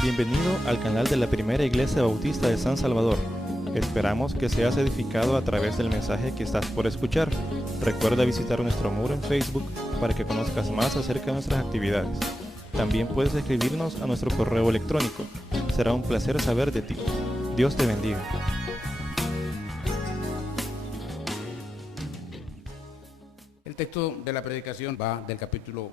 Bienvenido al canal de la Primera Iglesia Bautista de San Salvador. Esperamos que seas edificado a través del mensaje que estás por escuchar. Recuerda visitar nuestro muro en Facebook para que conozcas más acerca de nuestras actividades. También puedes escribirnos a nuestro correo electrónico. Será un placer saber de ti. Dios te bendiga. El texto de la predicación va del capítulo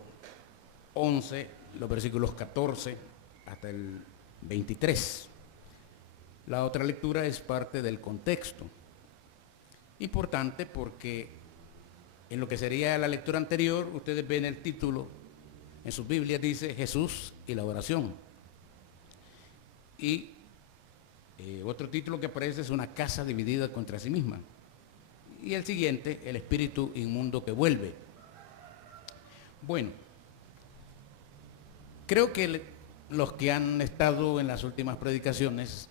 11, los versículos 14 hasta el 23. La otra lectura es parte del contexto. Importante porque en lo que sería la lectura anterior, ustedes ven el título, en sus Biblias dice Jesús y la oración. Y otro título que aparece es Una casa dividida contra sí misma. Y el siguiente, el espíritu inmundo que vuelve. Bueno, creo que los que han estado en las últimas predicaciones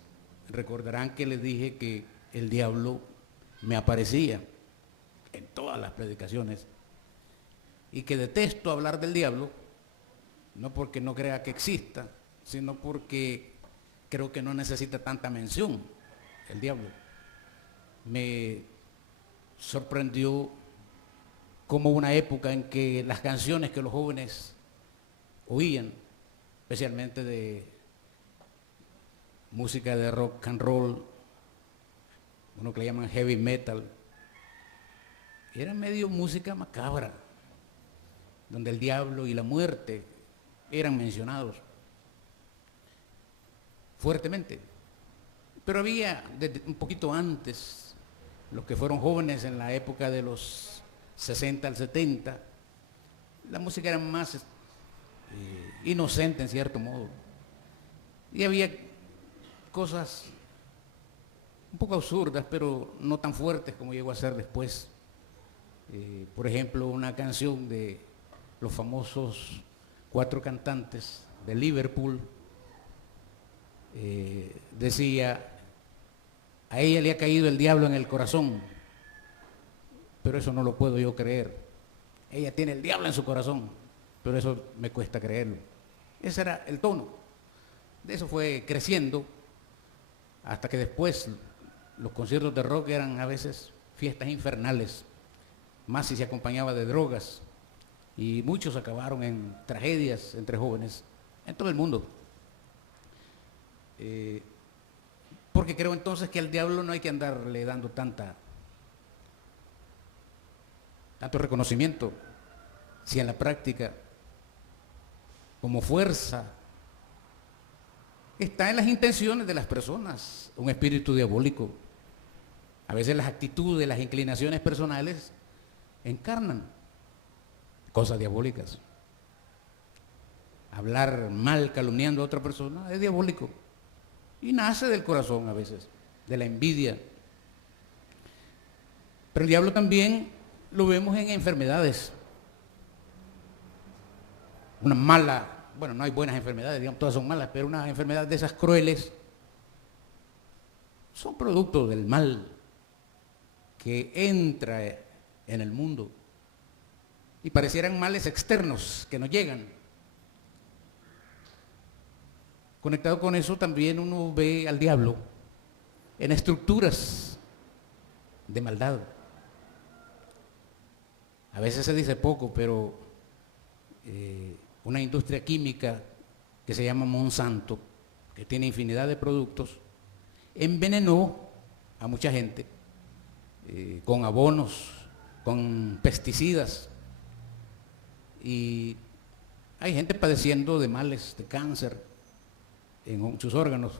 recordarán que les dije que el diablo me aparecía en todas las predicaciones y que detesto hablar del diablo, no porque no crea que exista, sino porque creo que no necesita tanta mención el diablo. Me sorprendió como una época en que las canciones que los jóvenes oían, especialmente de música de rock and roll, uno que le llaman heavy metal, era medio música macabra, donde el diablo y la muerte eran mencionados fuertemente. Pero había desde un poquito antes, los que fueron jóvenes en la época de los 60 al 70, la música era más inocente en cierto modo. Y había cosas un poco absurdas, pero no tan fuertes como llegó a ser después. Por ejemplo, una canción de los famosos 4 cantantes de Liverpool decía: a ella le ha caído el diablo en el corazón, pero eso no lo puedo yo creer. Ella tiene el diablo en su corazón, pero eso me cuesta creerlo. Ese era el tono. De eso fue creciendo hasta que después los conciertos de rock eran a veces fiestas infernales, más si se acompañaba de drogas, y muchos acabaron en tragedias entre jóvenes en todo el mundo. Porque creo entonces que al diablo no hay que andarle dando tanto reconocimiento, si en la práctica, como fuerza, está en las intenciones de las personas, un espíritu diabólico. A veces las actitudes, las inclinaciones personales encarnan cosas diabólicas. Hablar mal, calumniando a otra persona, es diabólico. Y nace del corazón a veces, de la envidia. Pero el diablo también lo vemos en enfermedades. Una mala, bueno, no hay buenas enfermedades, digamos, todas son malas, pero una enfermedad de esas crueles son producto del mal que entra en el mundo. Y parecieran males externos que nos llegan. Conectado con eso también uno ve al diablo en estructuras de maldad. A veces se dice poco, pero una industria química que se llama Monsanto, que tiene infinidad de productos, envenenó a mucha gente con abonos, con pesticidas, y hay gente padeciendo de males, de cáncer en sus órganos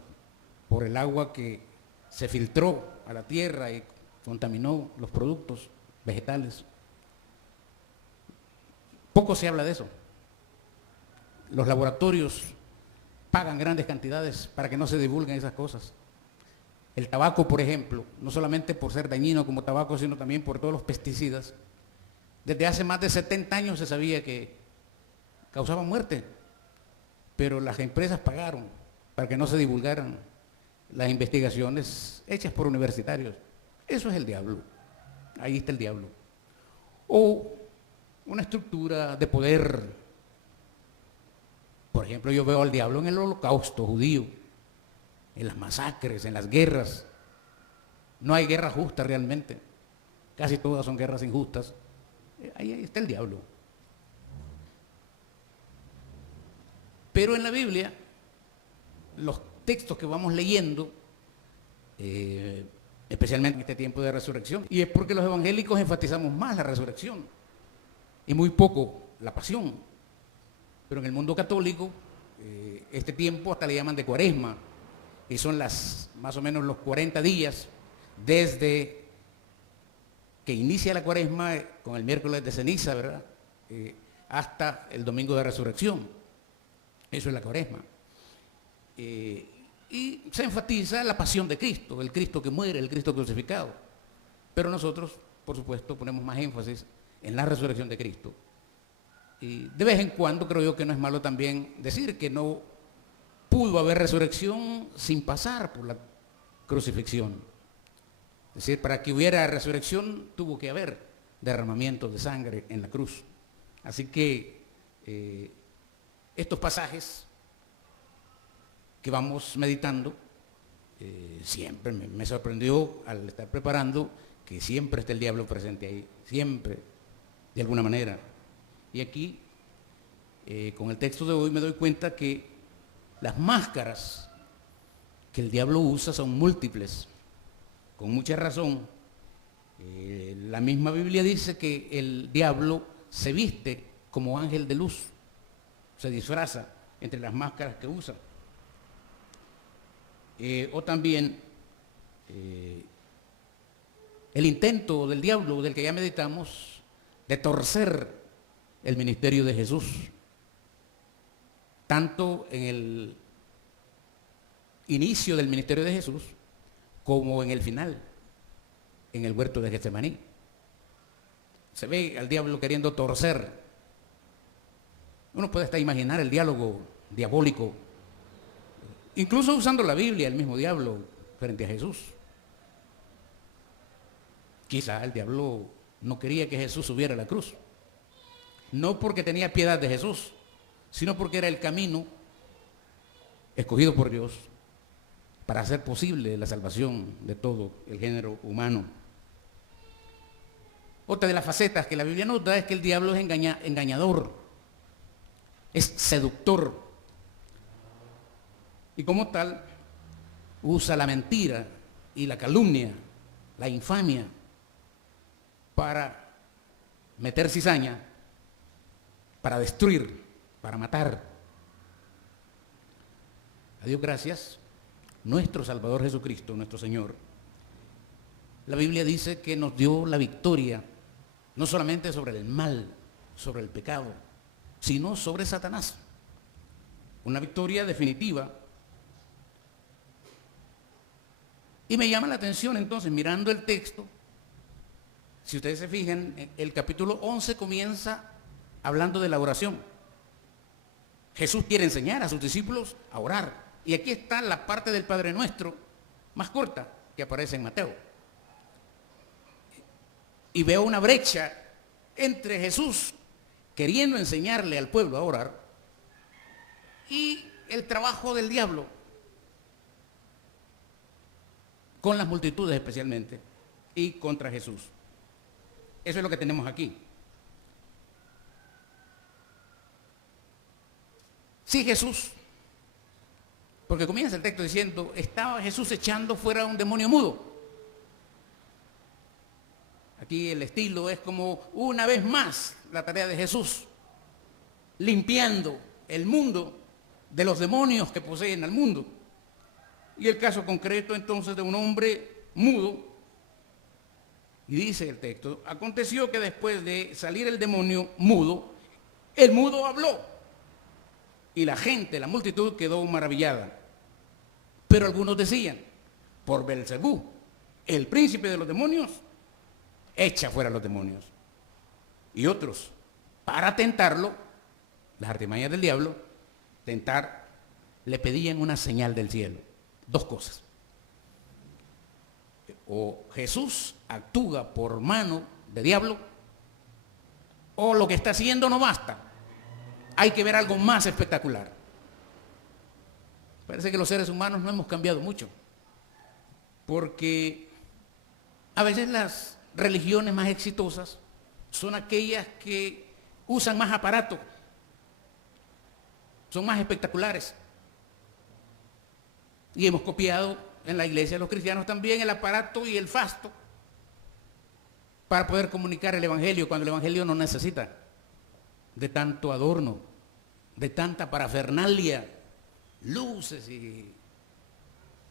por el agua que se filtró a la tierra y contaminó los productos vegetales. Poco se habla de eso. Los laboratorios pagan grandes cantidades para que no se divulguen esas cosas. El tabaco, por ejemplo, no solamente por ser dañino como tabaco, sino también por todos los pesticidas. Desde hace más de 70 años se sabía que causaba muerte, pero las empresas pagaron para que no se divulgaran las investigaciones hechas por universitarios. Eso es el diablo. Ahí está el diablo. O una estructura de poder, por Por ejemplo, yo veo al diablo en el holocausto judío, en las masacres, en las guerras. No hay guerra justa realmente. Casi todas son guerras injustas. Ahí está el diablo. Pero en la Biblia, los textos que vamos leyendo, especialmente en este tiempo de resurrección, y es porque los evangélicos enfatizamos más la resurrección y muy poco la pasión. Pero en el mundo católico, este tiempo hasta le llaman de Cuaresma, y son más o menos los 40 días desde que inicia la Cuaresma con el miércoles de ceniza, ¿verdad? Hasta el domingo de resurrección. Eso es la Cuaresma. Y se enfatiza la pasión de Cristo, el Cristo que muere, el Cristo crucificado. Pero nosotros, por supuesto, ponemos más énfasis en la resurrección de Cristo. Y de vez en cuando creo yo que no es malo también decir que no pudo haber resurrección sin pasar por la crucifixión. Es decir, para que hubiera resurrección tuvo que haber derramamiento de sangre en la cruz. Así que estos pasajes que vamos meditando, siempre me sorprendió al estar preparando que siempre está el diablo presente ahí, siempre, de alguna manera. Y aquí, con el texto de hoy me doy cuenta que las máscaras que el diablo usa son múltiples, con mucha razón. La misma Biblia dice que el diablo se viste como ángel de luz, se disfraza entre las máscaras que usa. O también el intento del diablo, del que ya meditamos, de torcer el ministerio de Jesús, tanto en el inicio del ministerio de Jesús como en el final, en el huerto de Getsemaní. Se ve al diablo queriendo torcer. Uno puede hasta imaginar el diálogo diabólico, incluso usando la Biblia, el mismo diablo frente a Jesús. Quizá el diablo no quería que Jesús subiera a la cruz, no porque tenía piedad de Jesús, sino porque era el camino escogido por Dios para hacer posible la salvación de todo el género humano. Otra de las facetas que la Biblia nos da es que el diablo es engañador, es seductor, y como tal usa la mentira y la calumnia, la infamia, para meter cizaña, para destruir, para matar. A Dios gracias, nuestro Salvador Jesucristo, nuestro Señor, la Biblia dice que nos dio la victoria, no solamente sobre el mal, sobre el pecado, sino sobre Satanás. Una victoria definitiva. Y me llama la atención entonces, mirando el texto, si ustedes se fijan, el capítulo 11 comienza hablando de la oración. Jesús quiere enseñar a sus discípulos a orar. Y aquí está la parte del Padre Nuestro más corta que aparece en Mateo. Y veo una brecha entre Jesús queriendo enseñarle al pueblo a orar y el trabajo del diablo con las multitudes especialmente y contra Jesús. Eso es lo que tenemos aquí. Sí, Jesús, porque comienza el texto diciendo, estaba Jesús echando fuera un demonio mudo. Aquí el estilo es como una vez más la tarea de Jesús, limpiando el mundo de los demonios que poseen al mundo. Y el caso concreto entonces de un hombre mudo, y dice el texto, aconteció que después de salir el demonio mudo, el mudo habló, y la gente, la multitud quedó maravillada. Pero algunos decían, por Belcebú, el príncipe de los demonios, echa fuera los demonios. Y otros, para tentarlo, las artimañas del diablo, tentar, le pedían una señal del cielo. Dos cosas. O Jesús actúa por mano de diablo, o lo que está haciendo no basta. Hay que ver algo más espectacular. Parece que los seres humanos no hemos cambiado mucho, porque a veces las religiones más exitosas son aquellas que usan más aparato, son más espectaculares. Y hemos copiado en la iglesia de los cristianos también el aparato y el fasto para poder comunicar el evangelio, cuando el evangelio no necesita de tanto adorno, de tanta parafernalia, luces y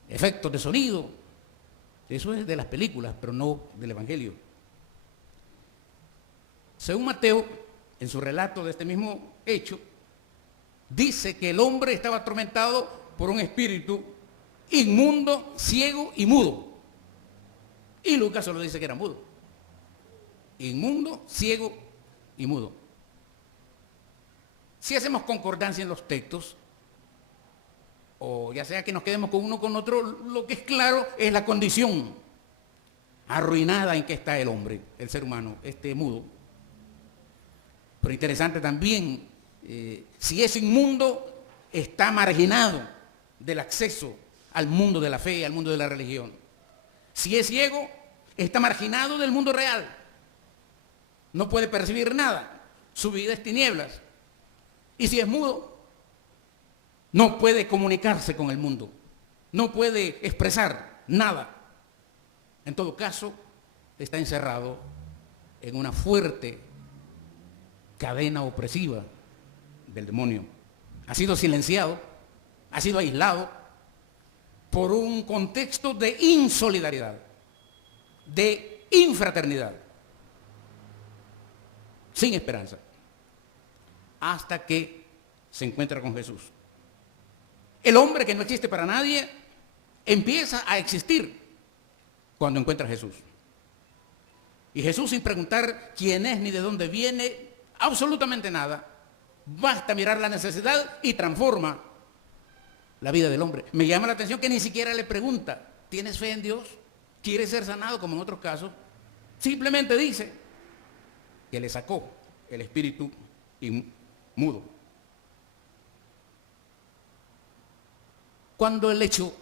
efectos de sonido. Eso es de las películas, pero no del evangelio. Según Mateo, en su relato de este mismo hecho, dice que el hombre estaba atormentado por un espíritu inmundo, ciego y mudo. Y Lucas solo dice que era mudo. Inmundo, ciego y mudo. Si hacemos concordancia en los textos, o ya sea que nos quedemos con uno o con otro, lo que es claro es la condición arruinada en que está el hombre, el ser humano, mudo. Pero interesante también, si es inmundo, está marginado del acceso al mundo de la fe, al mundo de la religión. Si es ciego, está marginado del mundo real. No puede percibir nada. Su vida es tinieblas. Y si es mudo, no puede comunicarse con el mundo. No puede expresar nada. En todo caso, está encerrado en una fuerte cadena opresiva del demonio. Ha sido silenciado, ha sido aislado por un contexto de insolidaridad, de infraternidad, sin esperanza, hasta que se encuentra con Jesús. El hombre que no existe para nadie empieza a existir cuando encuentra a Jesús. Y Jesús, sin preguntar quién es ni de dónde viene, absolutamente nada, basta mirar la necesidad y transforma la vida del hombre. Me llama la atención que ni siquiera le pregunta, ¿tienes fe en Dios? ¿Quieres ser sanado? Como en otros casos. Simplemente dice que le sacó el espíritu mudo. Cuando el hecho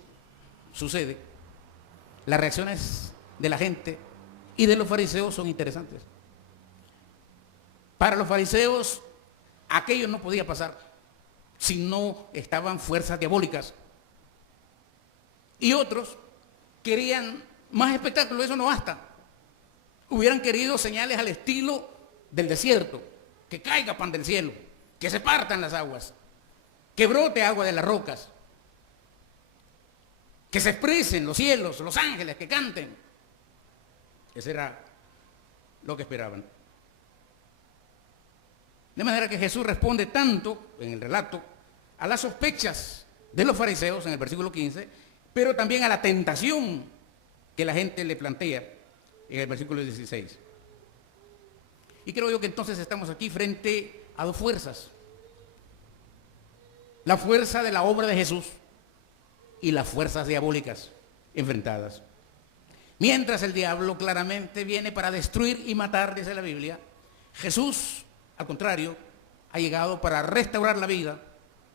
sucede, las reacciones de la gente y de los fariseos son interesantes. Para los fariseos, aquello no podía pasar si no estaban fuerzas diabólicas. Y otros querían más espectáculo, eso no basta. Hubieran querido señales al estilo del desierto, que caiga pan del cielo, que se partan las aguas, que brote agua de las rocas, que se expresen los cielos, los ángeles, que canten. Eso era lo que esperaban. De manera que Jesús responde tanto en el relato a las sospechas de los fariseos en el versículo 15, pero también a la tentación que la gente le plantea en el versículo 16. Y creo yo que entonces estamos aquí frente a dos fuerzas. La fuerza de la obra de Jesús y las fuerzas diabólicas enfrentadas. Mientras el diablo claramente viene para destruir y matar, dice la Biblia, Jesús, al contrario, ha llegado para restaurar la vida,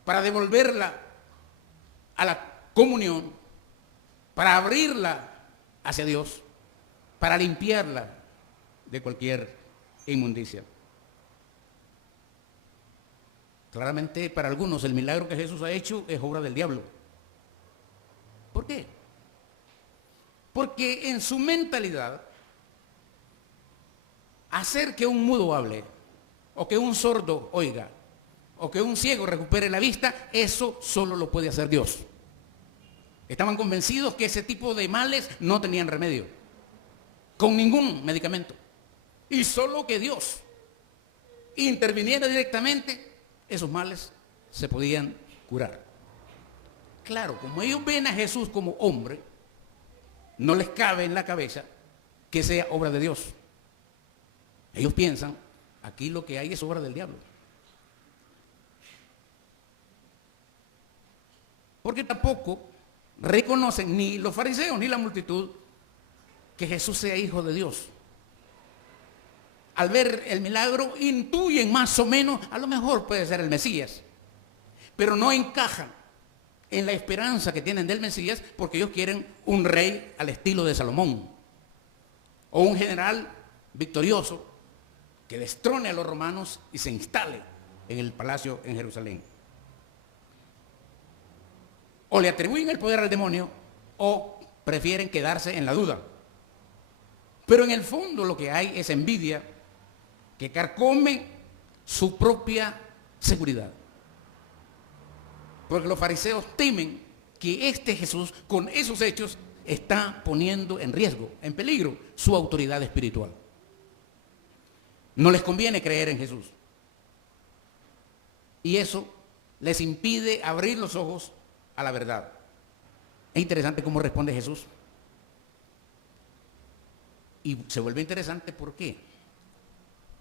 para devolverla a la comunión, para abrirla hacia Dios, para limpiarla de cualquier inmundicia. Claramente para algunos el milagro que Jesús ha hecho es obra del diablo. ¿Por qué? Porque en su mentalidad, hacer que un mudo hable, o que un sordo oiga, o que un ciego recupere la vista, eso solo lo puede hacer Dios. Estaban convencidos que ese tipo de males no tenían remedio, con ningún medicamento. Y solo que Dios interviniera directamente, esos males se podían curar. Claro, como ellos ven a Jesús como hombre, no les cabe en la cabeza que sea obra de Dios. Ellos piensan, aquí lo que hay es obra del diablo. Porque tampoco reconocen ni los fariseos ni la multitud que Jesús sea hijo de Dios. Al ver el milagro intuyen más o menos, a lo mejor puede ser el Mesías, pero no encajan en la esperanza que tienen del Mesías, porque ellos quieren un rey al estilo de Salomón, o un general victorioso que destrone a los romanos y se instale en el palacio en Jerusalén. O le atribuyen el poder al demonio, o prefieren quedarse en la duda. Pero en el fondo lo que hay es envidia que carcome su propia seguridad. Porque los fariseos temen que este Jesús, con esos hechos, está poniendo en riesgo, en peligro, su autoridad espiritual. No les conviene creer en Jesús. Y eso les impide abrir los ojos a la verdad. Es interesante cómo responde Jesús. Y se vuelve interesante, ¿por qué?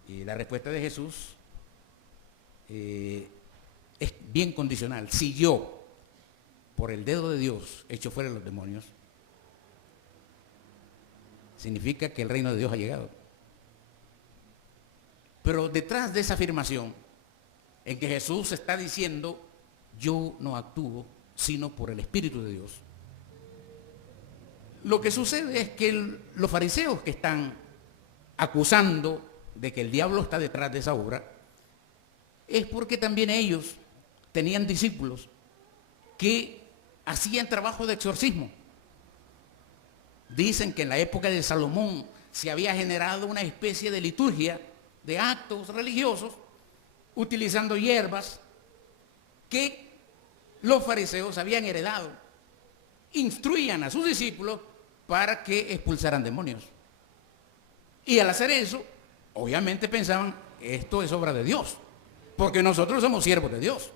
Y la respuesta de Jesús es bien condicional. Si yo, por el dedo de Dios, echo fuera los demonios, significa que el reino de Dios ha llegado. Pero detrás de esa afirmación, en que Jesús está diciendo, yo no actúo sino por el Espíritu de Dios, lo que sucede es que los fariseos que están acusando de que el diablo está detrás de esa obra, es porque también ellos tenían discípulos que hacían trabajo de exorcismo. Dicen que en la época de Salomón se había generado una especie de liturgia de actos religiosos utilizando hierbas que los fariseos habían heredado. Instruían a sus discípulos para que expulsaran demonios. Y al hacer eso, obviamente pensaban, esto es obra de Dios, porque nosotros somos siervos de Dios.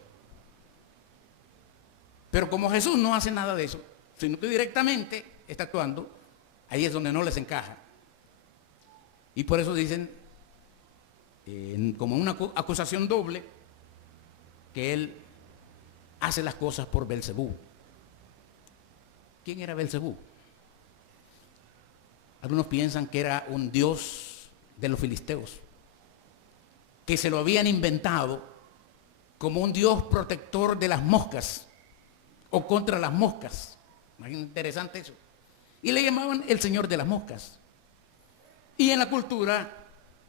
Pero como Jesús no hace nada de eso, sino que directamente está actuando, ahí es donde no les encaja. Y por eso dicen, como una acusación doble, que él hace las cosas por Belcebú. ¿Quién era Belcebú? Algunos piensan que era un dios de los filisteos, que se lo habían inventado como un dios protector de las moscas o contra las moscas. Imagínate, interesante eso. Y le llamaban el señor de las moscas. Y en la cultura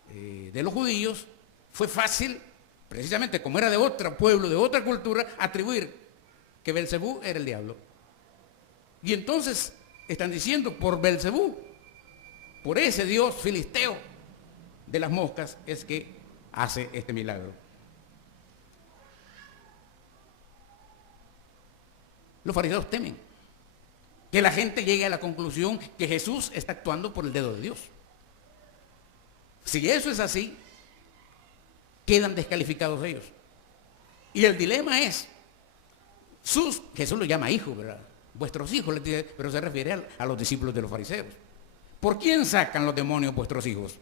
de los judíos fue fácil, precisamente como era de otro pueblo, de otra cultura, atribuir que Belcebú era el diablo. Y entonces están diciendo, por Belcebú, por ese dios filisteo de las moscas, es que hace este milagro. Los fariseos temen que la gente llegue a la conclusión que Jesús está actuando por el dedo de Dios. Si eso es así, quedan descalificados ellos. Y el dilema es, Jesús lo llama hijos, ¿verdad? Vuestros hijos, pero se refiere a los discípulos de los fariseos. ¿Por quién sacan los demonios vuestros hijos?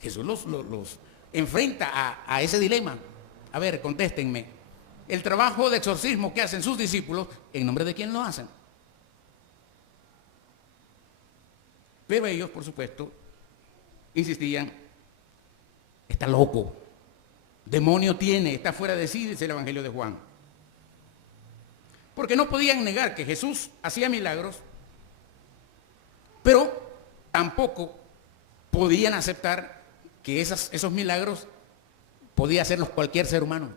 Jesús los enfrenta a ese dilema. A ver, contéstenme. El trabajo de exorcismo que hacen sus discípulos, ¿en nombre de quién lo hacen? Pero ellos, por supuesto, insistían, está loco, demonio tiene, está fuera de sí, dice el Evangelio de Juan. Porque no podían negar que Jesús hacía milagros, pero tampoco podían aceptar que esos milagros podía hacerlos cualquier ser humano.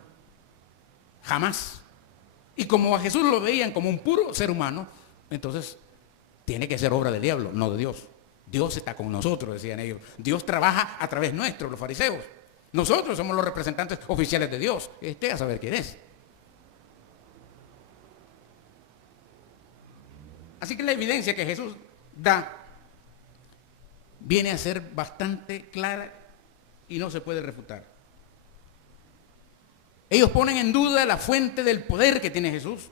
Jamás. Y como a Jesús lo veían como un puro ser humano, entonces tiene que ser obra del diablo, no de Dios. Dios está con nosotros, decían ellos. Dios trabaja a través nuestro, los fariseos. Nosotros somos los representantes oficiales de Dios. A saber quién es. Así que la evidencia que Jesús da viene a ser bastante clara y no se puede refutar. Ellos ponen en duda la fuente del poder que tiene Jesús.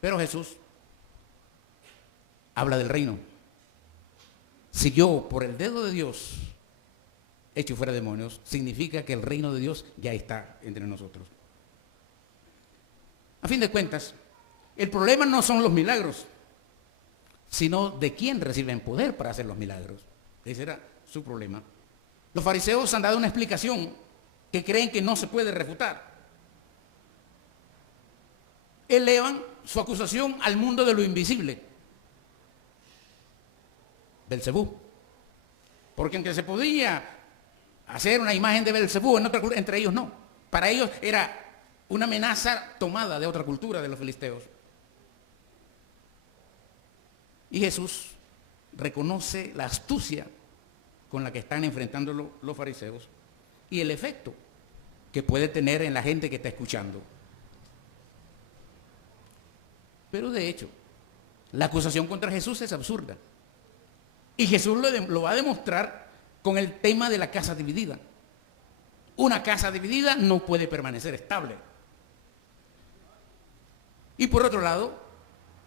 Pero Jesús habla del reino. Si yo, por el dedo de Dios, echo fuera demonios, significa que el reino de Dios ya está entre nosotros. A fin de cuentas, el problema no son los milagros, sino de quién reciben poder para hacer los milagros. Ese era su problema. Los fariseos han dado una explicación que creen que no se puede refutar. elevan su acusación al mundo de lo invisible, Belcebú. Porque aunque se podía hacer una imagen de Belcebú, entre ellos no. Para ellos era una amenaza tomada de otra cultura, de los filisteos. Y Jesús reconoce la astucia con la que están enfrentando los fariseos y el efecto que puede tener en la gente que está escuchando. Pero de hecho, la acusación contra Jesús es absurda. Y Jesús lo va a demostrar con el tema de la casa dividida. Una casa dividida no puede permanecer estable. Y por otro lado,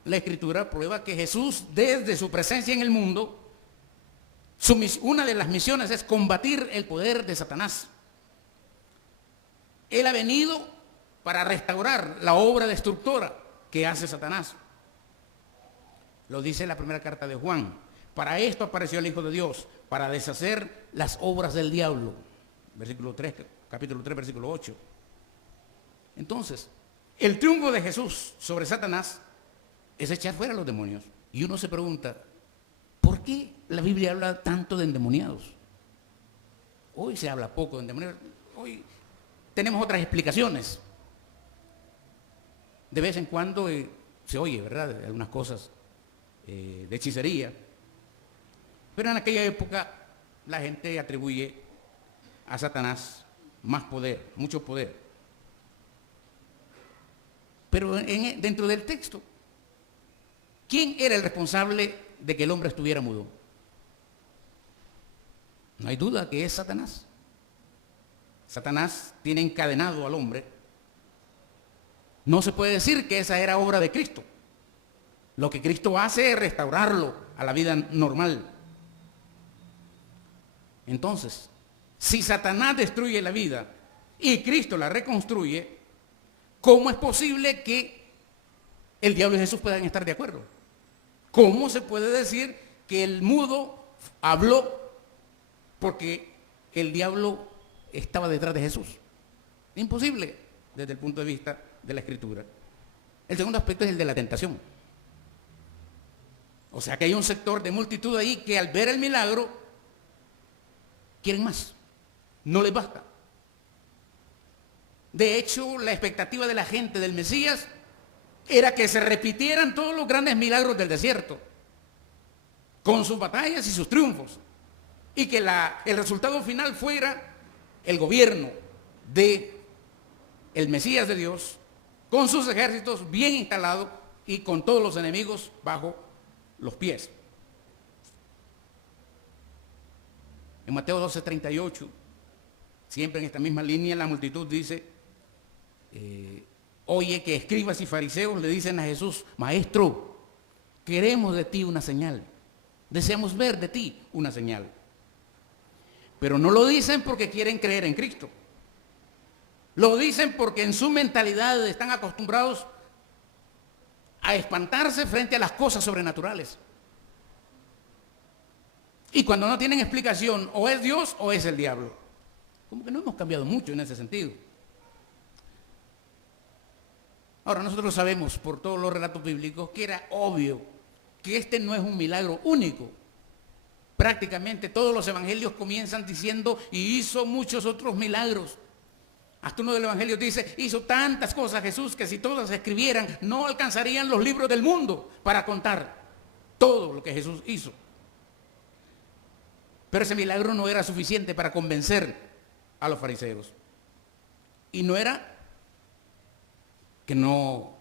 la Escritura prueba que Jesús, desde su presencia en el mundo, una de las misiones es combatir el poder de Satanás. Él ha venido para restaurar la obra destructora que hace Satanás. Lo dice la primera carta de Juan. Para esto apareció el Hijo de Dios, para deshacer las obras del diablo. Capítulo 3, versículo 8. Entonces, el triunfo de Jesús sobre Satanás es echar fuera a los demonios. Y uno se pregunta, ¿por qué la Biblia habla tanto de endemoniados? Hoy se habla poco de endemoniados. Hoy tenemos otras explicaciones. De vez en cuando se oye, ¿verdad?, algunas cosas de hechicería. Pero en aquella época la gente atribuye a Satanás más poder, mucho poder. Pero dentro del texto, ¿quién era el responsable de que el hombre estuviera mudo? No hay duda que es Satanás. Satanás tiene encadenado al hombre. No se puede decir que esa era obra de Cristo. Lo que Cristo hace es restaurarlo a la vida normal. Entonces, si Satanás destruye la vida y Cristo la reconstruye, ¿cómo es posible que el diablo y Jesús puedan estar de acuerdo? ¿Cómo se puede decir que el mudo habló porque el diablo estaba detrás de Jesús? Imposible desde el punto de vista de la Escritura. El segundo aspecto es el de la tentación. O sea que hay un sector de multitud ahí que al ver el milagro quieren más, no les basta. De hecho, la expectativa de la gente del Mesías era que se repitieran todos los grandes milagros del desierto, con sus batallas y sus triunfos, y que el resultado final fuera el gobierno de el Mesías de Dios, con sus ejércitos bien instalados y con todos los enemigos bajo los pies. En Mateo 12:38, siempre en esta misma línea, la multitud dice, oye que escribas y fariseos le dicen a Jesús, Maestro, queremos de ti una señal, deseamos ver de ti una señal. Pero no lo dicen porque quieren creer en Cristo. Lo dicen porque en su mentalidad están acostumbrados a espantarse frente a las cosas sobrenaturales. Y cuando no tienen explicación, o es Dios o es el diablo. Como que no hemos cambiado mucho en ese sentido. Ahora, nosotros sabemos por todos los relatos bíblicos que era obvio que este no es un milagro único. Prácticamente todos los evangelios comienzan diciendo, y hizo muchos otros milagros. Hasta uno de los evangelios dice, hizo tantas cosas Jesús que si todas se escribieran, no alcanzarían los libros del mundo para contar todo lo que Jesús hizo. Pero ese milagro no era suficiente para convencer a los fariseos. Y no era que no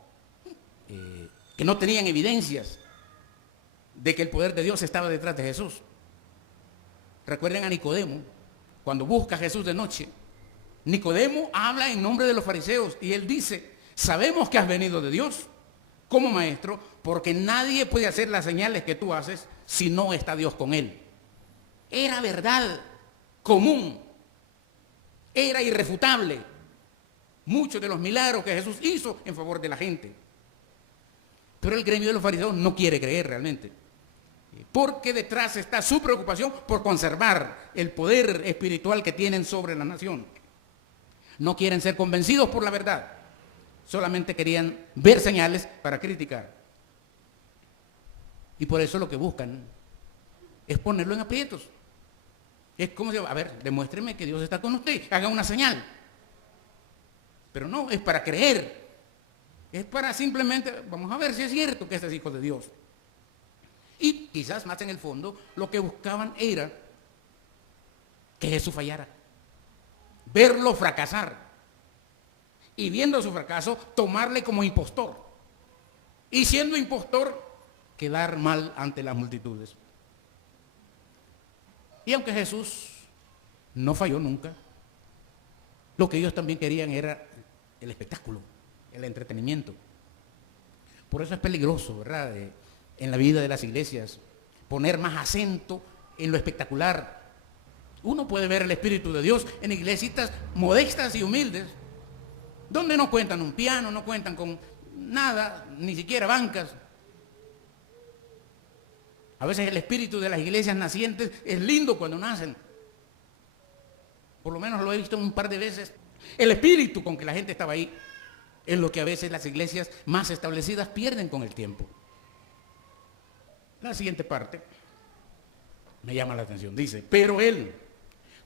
tenían evidencias de que el poder de Dios estaba detrás de Jesús. Recuerden a Nicodemo, cuando busca a Jesús de noche. Nicodemo habla en nombre de los fariseos y él dice, sabemos que has venido de Dios como maestro, porque nadie puede hacer las señales que tú haces si no está Dios con él. Era verdad común, era irrefutable muchos de los milagros que Jesús hizo en favor de la gente. Pero el gremio de los fariseos no quiere creer realmente, porque detrás está su preocupación por conservar el poder espiritual que tienen sobre la nación. No quieren ser convencidos por la verdad, solamente querían ver señales para criticar. Y por eso lo que buscan es ponerlo en aprietos. Es como si, a ver, demuéstreme que Dios está con usted, haga una señal. Pero no, es para creer. Es para simplemente, vamos a ver si es cierto que este es hijo de Dios. Y quizás más en el fondo, lo que buscaban era que Jesús fallara. Verlo fracasar. Y viendo su fracaso, tomarle como impostor. Y siendo impostor, quedar mal ante las multitudes. Y aunque Jesús no falló nunca, lo que ellos también querían era el espectáculo, el entretenimiento. Por eso es peligroso, ¿verdad?, en la vida de las iglesias, poner más acento en lo espectacular. Uno puede ver el Espíritu de Dios en iglesitas modestas y humildes, donde no cuentan un piano, no cuentan con nada, ni siquiera bancas. A veces el espíritu de las iglesias nacientes es lindo cuando nacen. Por lo menos lo he visto un par de veces. El espíritu con que la gente estaba ahí es lo que a veces las iglesias más establecidas pierden con el tiempo. La siguiente parte me llama la atención. Dice, pero él,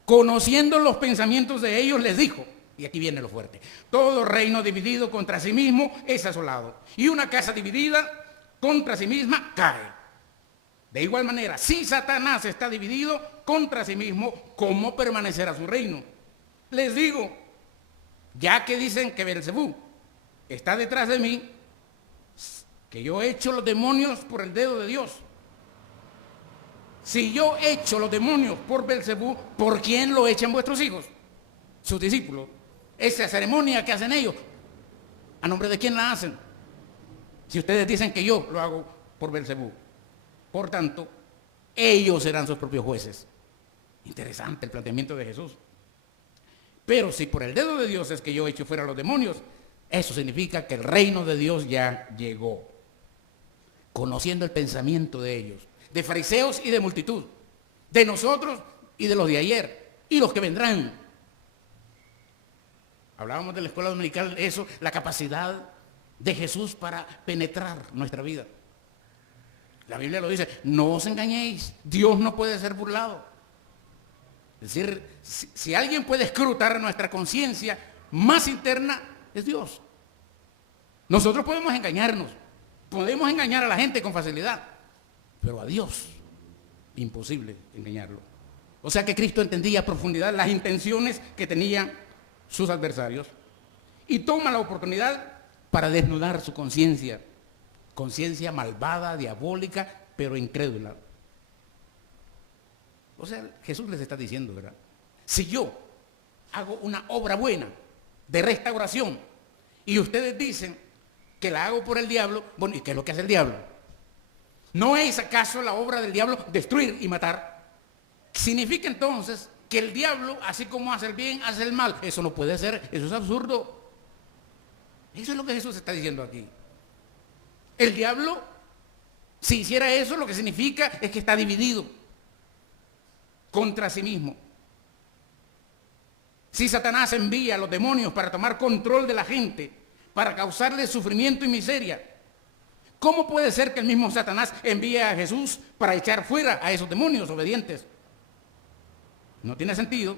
conociendo los pensamientos de ellos, les dijo, y aquí viene lo fuerte, todo reino dividido contra sí mismo es asolado, y una casa dividida contra sí misma cae. De igual manera, si Satanás está dividido contra sí mismo, ¿cómo permanecerá su reino? Les digo, ya que dicen que Beelzebú está detrás de mí, que yo echo los demonios por el dedo de Dios. Si yo echo los demonios por Beelzebú, ¿por quién lo echan vuestros hijos? Sus discípulos. Esa ceremonia que hacen ellos, ¿a nombre de quién la hacen? Si ustedes dicen que yo lo hago por Beelzebú. Por tanto, ellos serán sus propios jueces. Interesante el planteamiento de Jesús. Pero si por el dedo de Dios es que yo echo fuera a los demonios, eso significa que el reino de Dios ya llegó. Conociendo el pensamiento de ellos, de fariseos y de multitud, de nosotros y de los de ayer, y los que vendrán. Hablábamos de la escuela dominical, eso, la capacidad de Jesús para penetrar nuestra vida. La Biblia lo dice, no os engañéis, Dios no puede ser burlado. Es decir, si alguien puede escrutar nuestra conciencia más interna, es Dios. Nosotros podemos engañarnos, podemos engañar a la gente con facilidad, pero a Dios, imposible engañarlo. O sea que Cristo entendía a profundidad las intenciones que tenían sus adversarios y toma la oportunidad para desnudar su conciencia. Conciencia malvada, diabólica, pero incrédula. O sea, Jesús les está diciendo, ¿verdad? Si yo hago una obra buena de restauración y ustedes dicen que la hago por el diablo, bueno, ¿y qué es lo que hace el diablo? ¿No es acaso la obra del diablo destruir y matar? Significa entonces que el diablo, así como hace el bien, hace el mal. Eso no puede ser, eso es absurdo. Eso es lo que Jesús está diciendo aquí. El diablo, si hiciera eso, lo que significa es que está dividido contra sí mismo. Si Satanás envía a los demonios para tomar control de la gente, para causarle sufrimiento y miseria, ¿cómo puede ser que el mismo Satanás envíe a Jesús para echar fuera a esos demonios obedientes? No tiene sentido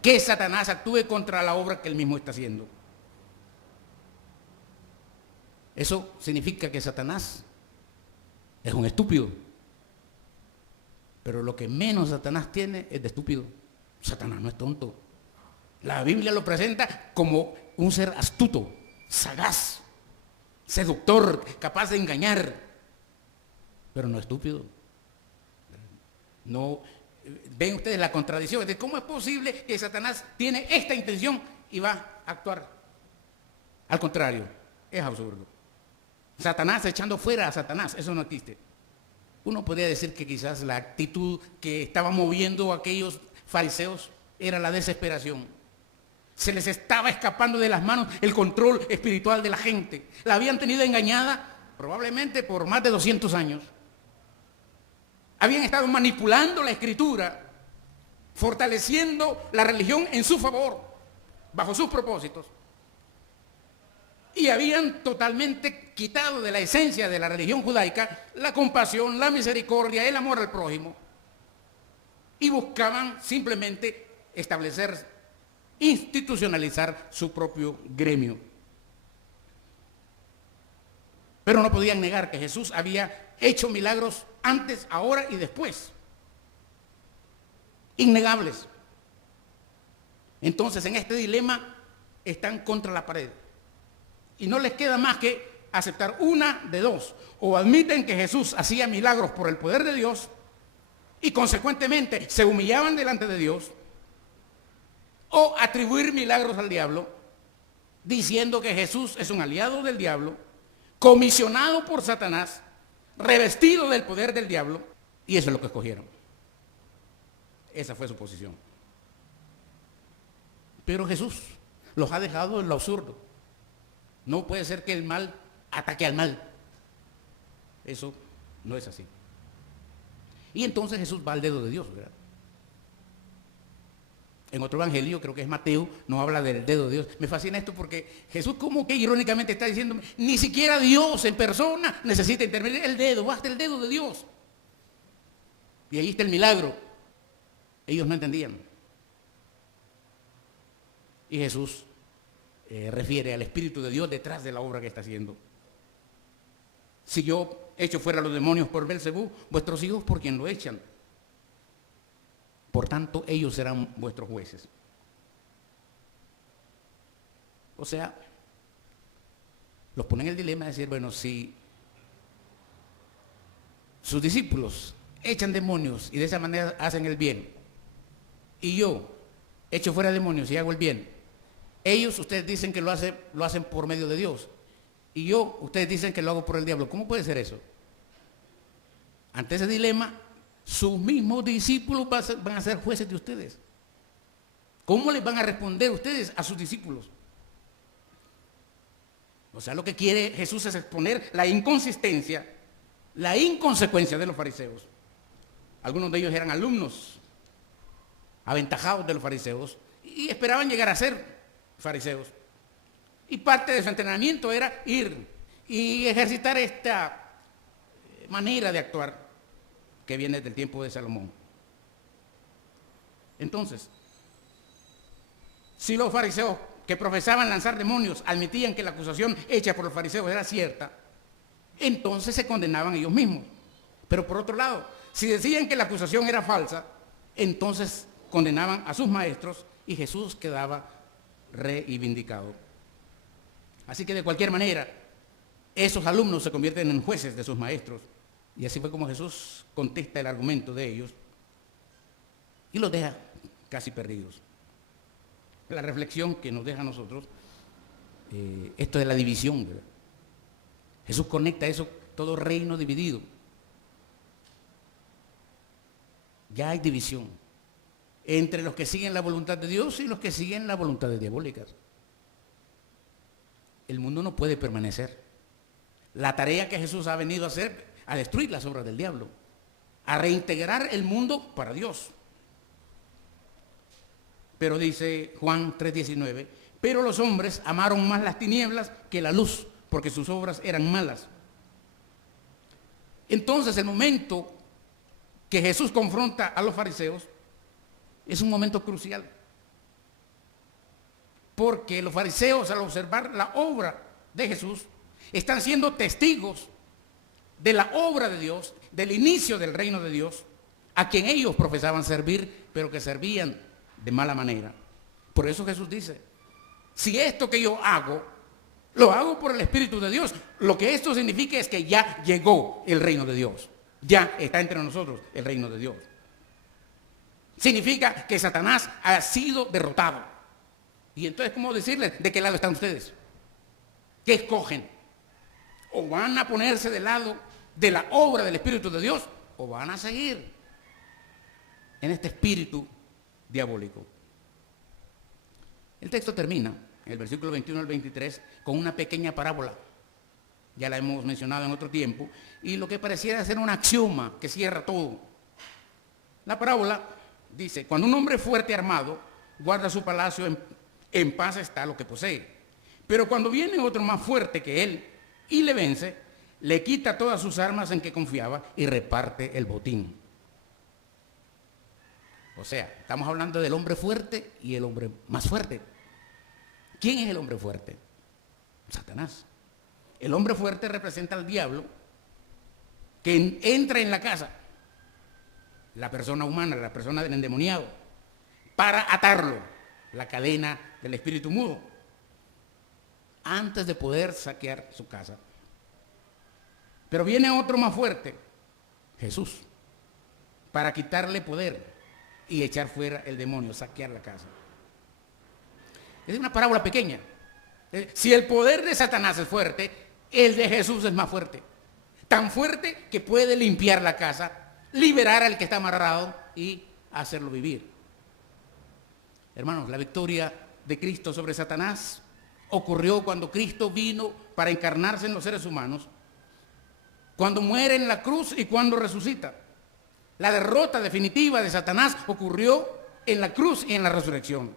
que Satanás actúe contra la obra que él mismo está haciendo. Eso significa que Satanás es un estúpido. Pero lo que menos Satanás tiene es de estúpido. Satanás no es tonto. La Biblia lo presenta como un ser astuto, sagaz, seductor, capaz de engañar, pero no estúpido. No, ven ustedes la contradicción de cómo es posible que Satanás tiene esta intención y va a actuar. Al contrario, es absurdo. Satanás echando fuera a Satanás, eso no existe. Uno podría decir que quizás la actitud que estaba moviendo a aquellos fariseos era la desesperación. Se les estaba escapando de las manos el control espiritual de la gente. La habían tenido engañada probablemente por más de 200 años. Habían estado manipulando la escritura, fortaleciendo la religión en su favor, bajo sus propósitos. y habían totalmente quitado de la esencia de la religión judaica la compasión, la misericordia, el amor al prójimo, y buscaban simplemente establecer, institucionalizar su propio gremio. Pero no podían negar que Jesús había hecho milagros antes, ahora y después. Innegables. Entonces, en este dilema están contra la pared. Y no les queda más que aceptar una de dos. O admiten que Jesús hacía milagros por el poder de Dios y consecuentemente se humillaban delante de Dios, o atribuir milagros al diablo, diciendo que Jesús es un aliado del diablo, comisionado por Satanás, revestido del poder del diablo, y eso es lo que escogieron. Esa fue su posición. Pero Jesús los ha dejado en lo absurdo. No puede ser que el mal ataque al mal. Eso no es así. Y entonces Jesús va al dedo de Dios, ¿verdad? En otro evangelio, creo que es Mateo, nos habla del dedo de Dios. Me fascina esto porque Jesús como que irónicamente está diciendo, ni siquiera Dios en persona necesita intervenir. El dedo, basta el dedo de Dios. Y ahí está el milagro. Ellos no entendían. Y Jesús refiere al Espíritu de Dios detrás de la obra que está haciendo. Si yo echo fuera a los demonios por Belcebú, vuestros hijos por quien lo echan. Por tanto, ellos serán vuestros jueces. O sea, los ponen en el dilema de decir, bueno, si sus discípulos echan demonios y de esa manera hacen el bien, y yo echo fuera demonios y hago el bien, ellos, ustedes dicen que lo hacen por medio de Dios, y yo, ustedes dicen que lo hago por el diablo. ¿Cómo puede ser eso? Ante ese dilema, sus mismos discípulos van a ser jueces de ustedes. ¿Cómo les van a responder ustedes a sus discípulos? O sea, lo que quiere Jesús es exponer la inconsistencia, la inconsecuencia de los fariseos. Algunos de ellos eran alumnos aventajados de los fariseos y esperaban llegar a ser fariseos. Y parte de su entrenamiento era ir y ejercitar esta manera de actuar que viene del tiempo de Salomón. Entonces, si los fariseos que profesaban lanzar demonios admitían que la acusación hecha por los fariseos era cierta, entonces se condenaban ellos mismos. Pero por otro lado, si decían que la acusación era falsa, entonces condenaban a sus maestros y Jesús quedaba reivindicado. Así que de cualquier manera, esos alumnos se convierten en jueces de sus maestros. Y así fue como Jesús contesta el argumento de ellos y los deja casi perdidos. La reflexión que nos deja a nosotros, esto de la división, ¿verdad? Jesús conecta eso, todo reino dividido. Ya hay división entre los que siguen la voluntad de Dios y los que siguen las voluntades diabólicas. El mundo no puede permanecer. La tarea que Jesús ha venido a hacer, a destruir las obras del diablo, a reintegrar el mundo para Dios. Pero dice Juan 3:19, pero los hombres amaron más las tinieblas que la luz, porque sus obras eran malas. Entonces el momento que Jesús confronta a los fariseos es un momento crucial. Porque los fariseos, al observar la obra de Jesús, están siendo testigos de la obra de Dios, del inicio del reino de Dios, a quien ellos profesaban servir, pero que servían de mala manera. Por eso Jesús dice, si esto que yo hago, lo hago por el Espíritu de Dios, lo que esto significa es que ya llegó el reino de Dios. Ya está entre nosotros el reino de Dios. Significa que Satanás ha sido derrotado. Y entonces, ¿cómo decirles de qué lado están ustedes? ¿Qué escogen? O van a ponerse del lado de la obra del Espíritu de Dios, o van a seguir en este espíritu diabólico. El texto termina, en el versículo 21 al 23, con una pequeña parábola. Ya la hemos mencionado en otro tiempo, y lo que pareciera ser un axioma que cierra todo. La parábola dice, cuando un hombre fuerte armado guarda su palacio, en paz está lo que posee. Pero cuando viene otro más fuerte que él y le vence, le quita todas sus armas en que confiaba y reparte el botín. O sea, estamos hablando del hombre fuerte y el hombre más fuerte. ¿Quién es el hombre fuerte? Satanás. El hombre fuerte representa al diablo que entra en la casa, la persona humana, la persona del endemoniado, para atarlo, la cadena del espíritu mudo, antes de poder saquear su casa. Pero viene otro más fuerte, Jesús, para quitarle poder y echar fuera el demonio, saquear la casa. Es una parábola pequeña. Si el poder de Satanás es fuerte, el de Jesús es más fuerte. Tan fuerte que puede limpiar la casa, liberar al que está amarrado y hacerlo vivir. Hermanos, la victoria de Cristo sobre Satanás ocurrió cuando Cristo vino para encarnarse en los seres humanos, cuando muere en la cruz y cuando resucita. La derrota definitiva de Satanás ocurrió en la cruz y en la resurrección.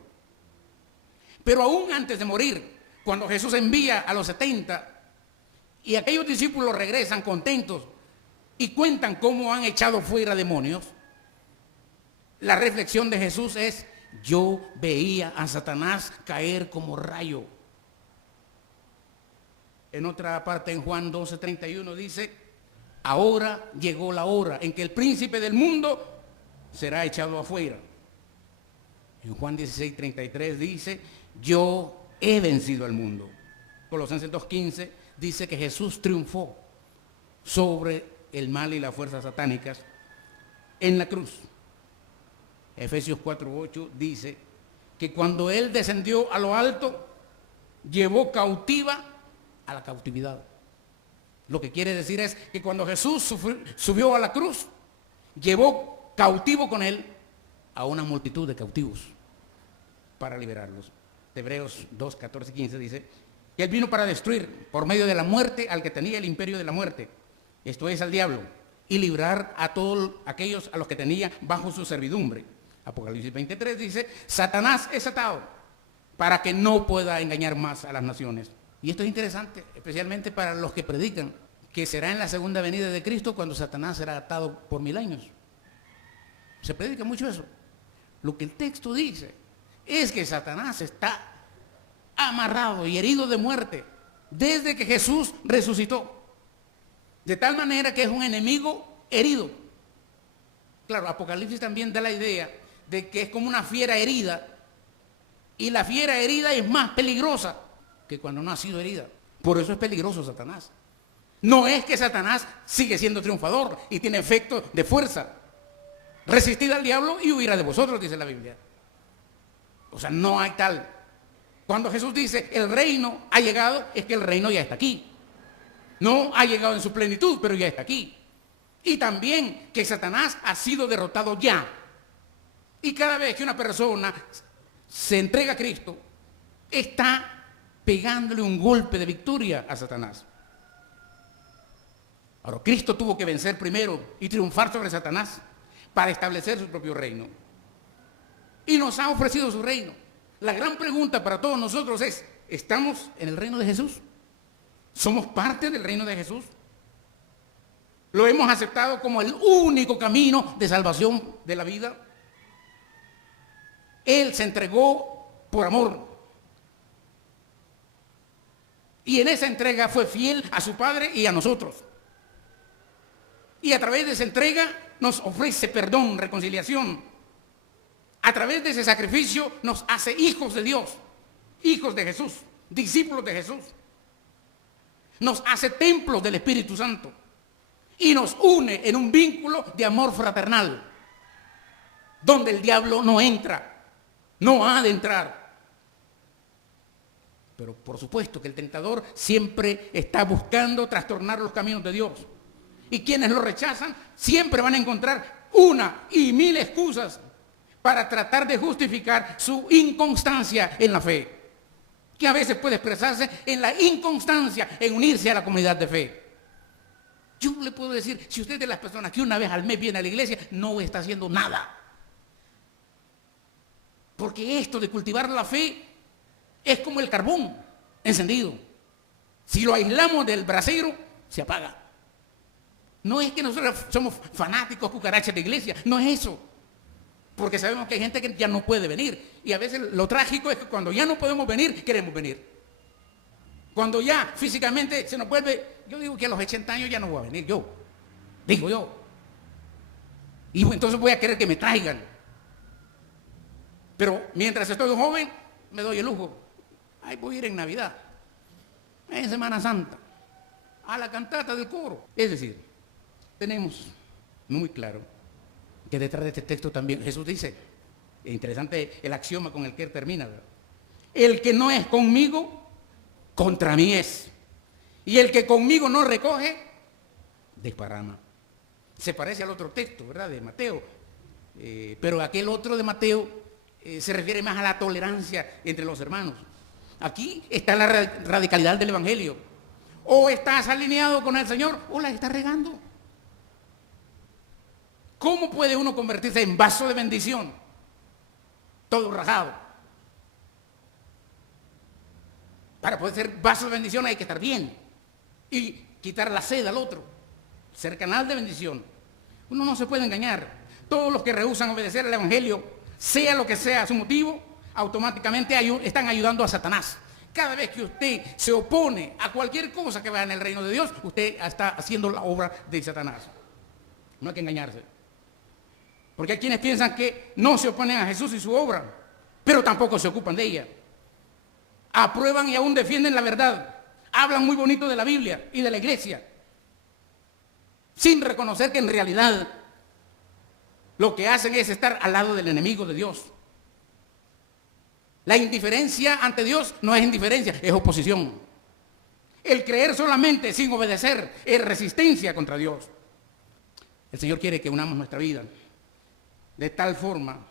Pero aún antes de morir, cuando Jesús envía a los 70 y aquellos discípulos regresan contentos y cuentan cómo han echado fuera demonios, la reflexión de Jesús es: yo veía a Satanás caer como rayo. En otra parte, en Juan 12:31 dice: ahora llegó la hora en que el príncipe del mundo será echado afuera. En Juan 16:33 dice: yo he vencido al mundo. Colosenses 2:15 dice que Jesús triunfó sobre el mal y las fuerzas satánicas en la cruz. Efesios 4:8 dice que cuando Él descendió a lo alto, llevó cautiva a la cautividad. Lo que quiere decir es que cuando Jesús subió a la cruz, llevó cautivo con Él a una multitud de cautivos para liberarlos. Hebreos 2:14-15 dice que Él vino para destruir por medio de la muerte al que tenía el imperio de la muerte, esto es, al diablo, y librar a todos aquellos a los que tenía bajo su servidumbre. Apocalipsis 23 dice: Satanás es atado para que no pueda engañar más a las naciones. Y esto es interesante, especialmente para los que predican que será en la segunda venida de Cristo cuando Satanás será atado por 1000 años. Se predica mucho eso. Lo que el texto dice es que Satanás está amarrado y herido de muerte desde que Jesús resucitó. De tal manera que es un enemigo herido. Claro, Apocalipsis también da la idea de que es como una fiera herida, y la fiera herida es más peligrosa que cuando no ha sido herida. Por eso es peligroso Satanás. No es que Satanás sigue siendo triunfador y tiene efecto de fuerza. Resistid al diablo y huirá de vosotros, dice la Biblia. O sea, no hay tal. Cuando Jesús dice el reino ha llegado, es que el reino ya está aquí. No ha llegado en su plenitud, pero ya está aquí. Y también que Satanás ha sido derrotado ya. Y cada vez que una persona se entrega a Cristo, está pegándole un golpe de victoria a Satanás. Ahora, Cristo tuvo que vencer primero y triunfar sobre Satanás para establecer su propio reino. Y nos ha ofrecido su reino. La gran pregunta para todos nosotros es: ¿estamos en el reino de Jesús? ¿Somos parte del reino de Jesús? ¿Lo hemos aceptado como el único camino de salvación de la vida? Él se entregó por amor. Y en esa entrega fue fiel a su Padre y a nosotros. Y a través de esa entrega nos ofrece perdón, reconciliación. A través de ese sacrificio nos hace hijos de Dios, hijos de Jesús, discípulos de Jesús. Nos hace templos del Espíritu Santo. Y nos une en un vínculo de amor fraternal, donde el diablo no entra, no ha de entrar. Pero por supuesto que el tentador siempre está buscando trastornar los caminos de Dios. Y quienes lo rechazan siempre van a encontrar una y mil excusas para tratar de justificar su inconstancia en la fe, que a veces puede expresarse en la inconstancia en unirse a la comunidad de fe. Yo le puedo decir, si usted es de las personas que una vez al mes viene a la iglesia, no está haciendo nada. Porque esto de cultivar la fe es como el carbón. encendido. Si lo aislamos del brasero, se apaga. No es que nosotros somos fanáticos, cucarachas de iglesia, no es eso. Porque sabemos que hay gente que ya no puede venir. Y a veces lo trágico es que cuando ya no podemos venir, queremos venir. Cuando ya físicamente se nos vuelve, yo digo que a los 80 años ya no voy a venir, digo yo. Y entonces voy a querer que me traigan. Pero mientras estoy joven, me doy el lujo. Ay, voy a ir en Navidad, en Semana Santa, a la cantata del coro. Es decir, tenemos muy claro que detrás de este texto también Jesús dice, es interesante el axioma con el que él termina, ¿verdad? El que no es conmigo, contra mí es. Y el que conmigo no recoge, desparrama. Se parece al otro texto, ¿verdad? De Mateo. Pero aquel otro de Mateo se refiere más a la tolerancia entre los hermanos. Aquí está la radicalidad del Evangelio. O estás alineado con el Señor o la estás regando. ¿Cómo puede uno convertirse en vaso de bendición? Todo rajado. Para poder ser vaso de bendición hay que estar bien. Y quitar la sed al otro. Ser canal de bendición. Uno no se puede engañar. Todos los que rehúsan obedecer al Evangelio, sea lo que sea su motivo, automáticamente están ayudando a Satanás. Cada vez que usted se opone a cualquier cosa que vaya en el reino de Dios, usted está haciendo la obra de Satanás. No hay que engañarse. Porque hay quienes piensan que no se oponen a Jesús y su obra, pero tampoco se ocupan de ella. Aprueban y aún defienden la verdad. Hablan muy bonito de la Biblia y de la iglesia, sin reconocer que en realidad lo que hacen es estar al lado del enemigo de Dios. La indiferencia ante Dios no es indiferencia, es oposición. El creer solamente sin obedecer es resistencia contra Dios. El Señor quiere que unamos nuestra vida de tal forma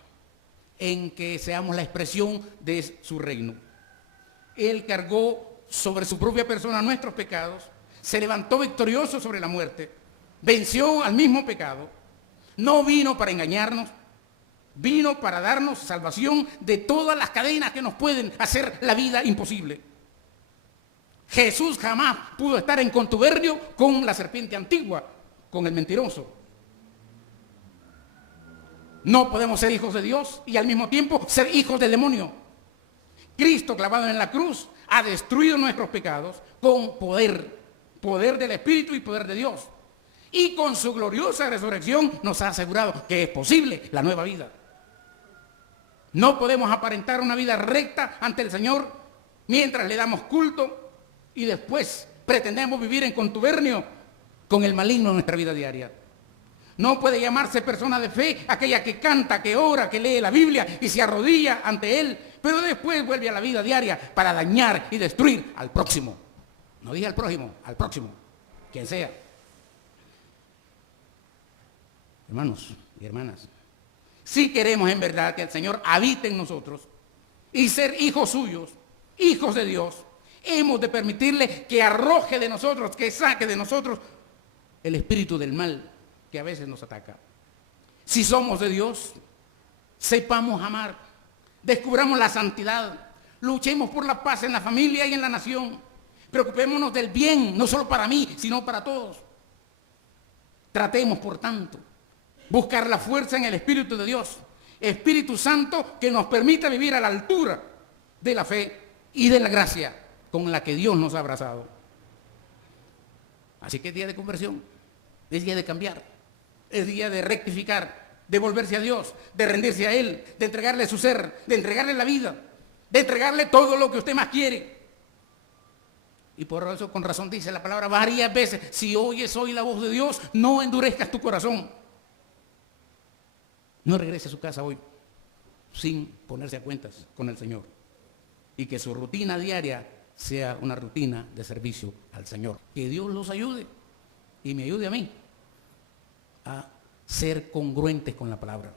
en que seamos la expresión de su reino. Él cargó sobre su propia persona nuestros pecados, se levantó victorioso sobre la muerte, venció al mismo pecado, no vino para engañarnos, vino para darnos salvación de todas las cadenas que nos pueden hacer la vida imposible. Jesús jamás pudo estar en contubernio con la serpiente antigua, con el mentiroso. No podemos ser hijos de Dios y al mismo tiempo ser hijos del demonio. Cristo clavado en la cruz ha destruido nuestros pecados con poder del Espíritu y poder de Dios. Y con su gloriosa resurrección nos ha asegurado que es posible la nueva vida. No podemos aparentar una vida recta ante el Señor mientras le damos culto y después pretendemos vivir en contubernio con el maligno en nuestra vida diaria. No puede llamarse persona de fe aquella que canta, que ora, que lee la Biblia y se arrodilla ante Él, pero después vuelve a la vida diaria para dañar y destruir al próximo. No dije al prójimo, al próximo, quien sea. Hermanos y hermanas, si queremos en verdad que el Señor habite en nosotros y ser hijos suyos, hijos de Dios, hemos de permitirle que arroje de nosotros, que saque de nosotros el espíritu del mal que a veces nos ataca. Si somos de Dios, sepamos amar, descubramos la santidad, luchemos por la paz en la familia y en la nación, preocupémonos del bien, no solo para mí, sino para todos. Tratemos, por tanto, buscar la fuerza en el Espíritu de Dios, Espíritu Santo que nos permita vivir a la altura de la fe y de la gracia con la que Dios nos ha abrazado. Así que es día de conversión, es día de cambiar. Es día de rectificar, de volverse a Dios, de rendirse a Él, de entregarle su ser, de entregarle la vida, de entregarle todo lo que usted más quiere. Y por eso con razón dice la palabra varias veces, si oyes hoy la voz de Dios, no endurezcas tu corazón. No regrese a su casa hoy sin ponerse a cuentas con el Señor. Y que su rutina diaria sea una rutina de servicio al Señor. Que Dios los ayude y me ayude a mí a ser congruentes con la palabra.